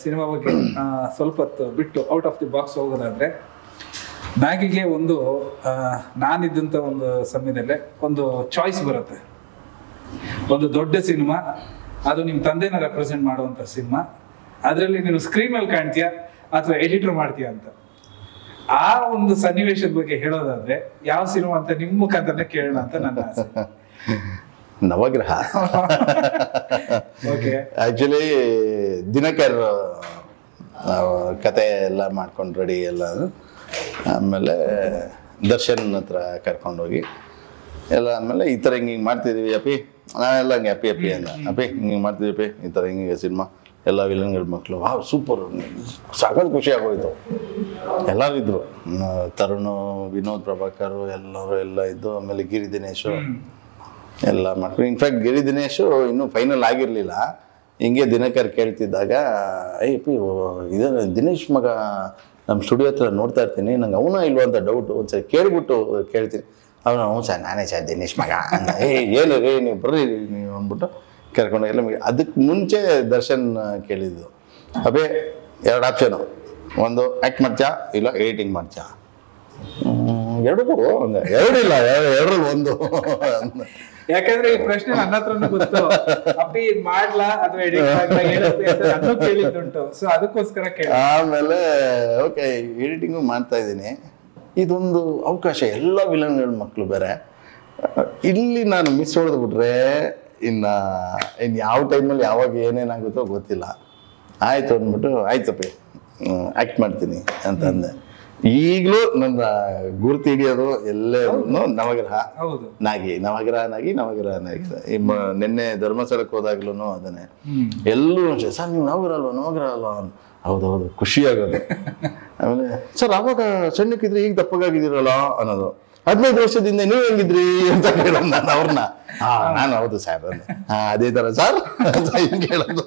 Cinema ಬಗ್ಗೆ ಸ್ವಲ್ಪ ಹೊತ್ತು ಬಿಟ್ಟು ಔಟ್ ಆಫ್ ದಿ ಬಾಕ್ಸ್ ಹೋಗೋದಾದ್ರೆ, ಮ್ಯಾಗಿಗೆ ಒಂದು ನಾನಿದ್ದಂಥ ಒಂದು ಸಮಯದಲ್ಲೇ ಒಂದು ಚಾಯ್ಸ್ ಬರುತ್ತೆ. ಒಂದು ದೊಡ್ಡ ಸಿನಿಮಾ, ಅದು ನಿಮ್ಮ ತಂದೆನ ರೆಪ್ರೆಸೆಂಟ್ ಮಾಡುವಂಥ ಸಿನಿಮಾ, ಅದರಲ್ಲಿ ನೀನು ಸ್ಕ್ರೀನ್ ಮೇಲೆ ಕಾಣ್ತೀಯಾ ಅಥವಾ ಎಡಿಟರ್ ಮಾಡ್ತೀಯಾ ಅಂತ. ಆ ಒಂದು ಸನ್ನಿವೇಶದ ಬಗ್ಗೆ ಹೇಳೋದಾದ್ರೆ ಯಾವ ಸಿನಿಮಾ ಅಂತ ನಿಮ್ಮ ಮುಖಾಂತರನೇ ಕೇಳೋಣ ಅಂತ ನನ್ನ ಆಸೆ. ನವಗ್ರಹ. ಆಕ್ಚುಲಿ ದಿನಕರ್ ಕತೆ ಎಲ್ಲ ಮಾಡ್ಕೊಂಡು ರೆಡಿ ಎಲ್ಲ, ಆಮೇಲೆ ದರ್ಶನ್ ಹತ್ರ ಕರ್ಕೊಂಡೋಗಿ ಎಲ್ಲ ಆಮೇಲೆ ಈ ಥರ ಹಿಂಗೆ ಮಾಡ್ತಿದ್ದೀವಿ ಅಪ್ಪಿ, ನಾನೆಲ್ಲ ಹಂಗೆ ಅಪ್ಪಿ ಅಂದ. ಅಪ್ಪಿ ಹಿಂಗೆ ಮಾಡ್ತಿದ್ವಿ ಅಪ್ಪಿ, ಈ ಥರ ಹಿಂಗೆ ಸಿನಿಮಾ ಎಲ್ಲ ವಿಲನ್ಗಳ ಮಕ್ಕಳು, ವಾವ್ ಸೂಪರ್, ಸಾಕಷ್ಟು ಖುಷಿ ಆಗೋಯ್ತು. ಎಲ್ಲರೂ ಇದ್ರು, ತರುಣ್, ವಿನೋದ್ ಪ್ರಭಾಕರ್ ಎಲ್ಲರೂ ಎಲ್ಲ ಇದ್ದು. ಆಮೇಲೆ ಗಿರಿ ದಿನೇಶು ಎಲ್ಲ ಮಾಡ್ಕೊಂಡು, ಇನ್ಫ್ಯಾಕ್ಟ್ ಗಿರಿ ದಿನೇಶು ಇನ್ನೂ ಫೈನಲ್ ಆಗಿರಲಿಲ್ಲ. ಹಿಂಗೆ ದಿನಕರ್ ಕೇಳ್ತಿದ್ದಾಗ, ಅಪ್ಪಿ ಇದು ದಿನೇಶ್ ಮಗ ನಮ್ಮ ಸ್ಟುಡಿಯೋ ಹತ್ರ ನೋಡ್ತಾ ಇರ್ತೀನಿ, ನಂಗೆ ಅವನ ಇಲ್ವ ಅಂತ ಡೌಟು, ಒಂದ್ಸರಿ ಕೇಳ್ಬಿಟ್ಟು ಕೇಳ್ತೀನಿ. ಅವನು ಹ್ಞೂ ಸರ್ ನಾನೇ ಸರ್ ದಿನೇಶ್ ಮಗ. ಏನು ರೀ ನೀವು ಬರ್ರಿ ನೀವು ಅಂದ್ಬಿಟ್ಟು ಕರ್ಕೊಂಡು ಎಲ್ಲ. ಅದಕ್ಕೆ ಮುಂಚೆ ದರ್ಶನ್ ಕೇಳಿದ್ದು, ಅಬೇ 2 ಆಪ್ಷನು, ಒಂದು ಆ್ಯಕ್ಟ್ ಮಾಡ್ತೀಯಾ ಇಲ್ಲ ಎಡಿಟಿಂಗ್ ಮಾಡ್ತೀಯಾ, 2 ಕೊಡು ಅಂದೆ. 2 ಇಲ್ಲ 2ರಲ್ಲಿ 1. ಯಾಕಂದ್ರೆ ಈ ಪ್ರಶ್ನೆ ನನ್ನ ಹತ್ರನೂ ಗೊತ್ತು, ಅಪ್ಪಿ ಮಾಡ್ಲಾ ಅಥವಾ ಎಡಿಟ್ ಮಾಡ್ಲಾ ಹೇಳಪ್ಪಿ ಅಂತ ನಾನು ಕೇಳಿದ್ದುಂಟು. ಸೊ ಅದಕ್ಕೋಸ್ಕರ ಕೇಳಿ. ಆಮೇಲೆ ಓಕೆ ಎಡಿಟಿಂಗು ಮಾಡ್ತಾ ಇದ್ದೀನಿ, ಇದೊಂದು ಅವಕಾಶ, ಎಲ್ಲ ವಿಲನ್ಗಳ ಮಕ್ಕಳು ಬೇರೆ, ಇಲ್ಲಿ ನಾನು ಮಿಸ್ ಹೊಡೆದ್ಬಿಟ್ರೆ ಇನ್ನು ಯಾವ ಟೈಮಲ್ಲಿ ಯಾವಾಗ ಏನೇನಾಗುತ್ತೋ ಗೊತ್ತಿಲ್ಲ. ಆಯಿತು ಅಂದ್ಬಿಟ್ಟು ಆಯ್ತಪ್ಪಿ ಆ್ಯಕ್ಟ್ ಮಾಡ್ತೀನಿ ಅಂತಂದೆ. ಈಗಲೂ ನನ್ನ ಗುರುತು ಹಿಡಿಯೋದು ಎಲ್ಲೇ ನವಗ್ರಹ ನಾಗಿ, ನವಗ್ರಹ ನಾಗಿ. ನಿನ್ನೆ ಧರ್ಮಸ್ಥಳಕ್ಕೆ ಹೋದಾಗ್ಲೂ ಅದನ್ನೇ, ಎಲ್ಲರೂ ಅಷ್ಟೇ, ಸರ್ ನೀವು ನವಗ್ರಹ ಅಲ್ವಾ ಹೌದೌದು ಖುಷಿ ಆಗೋದು. ಆಮೇಲೆ ಸರ್ ಅವಾಗ ಸಣ್ಣಕ್ಕಿದ್ರೆ ಈಗ ದಪ್ಪಗಾಗಿದ್ದೀರಲ್ಲ ಅನ್ನೋದು. 15 ವರ್ಷದಿಂದ ನೀವು ಹೆಂಗಿದ್ರಿ ಅಂತ ಕೇಳೋದು ನಾನು ಅವ್ರನ್ನ. ನಾನು ಹೌದು ಸರ್ ಅಂದೆ. ಅದೇ ಥರ ಸರ್ ಅಂತ ಹಿಂಗೆ ಹೇಳೋದು.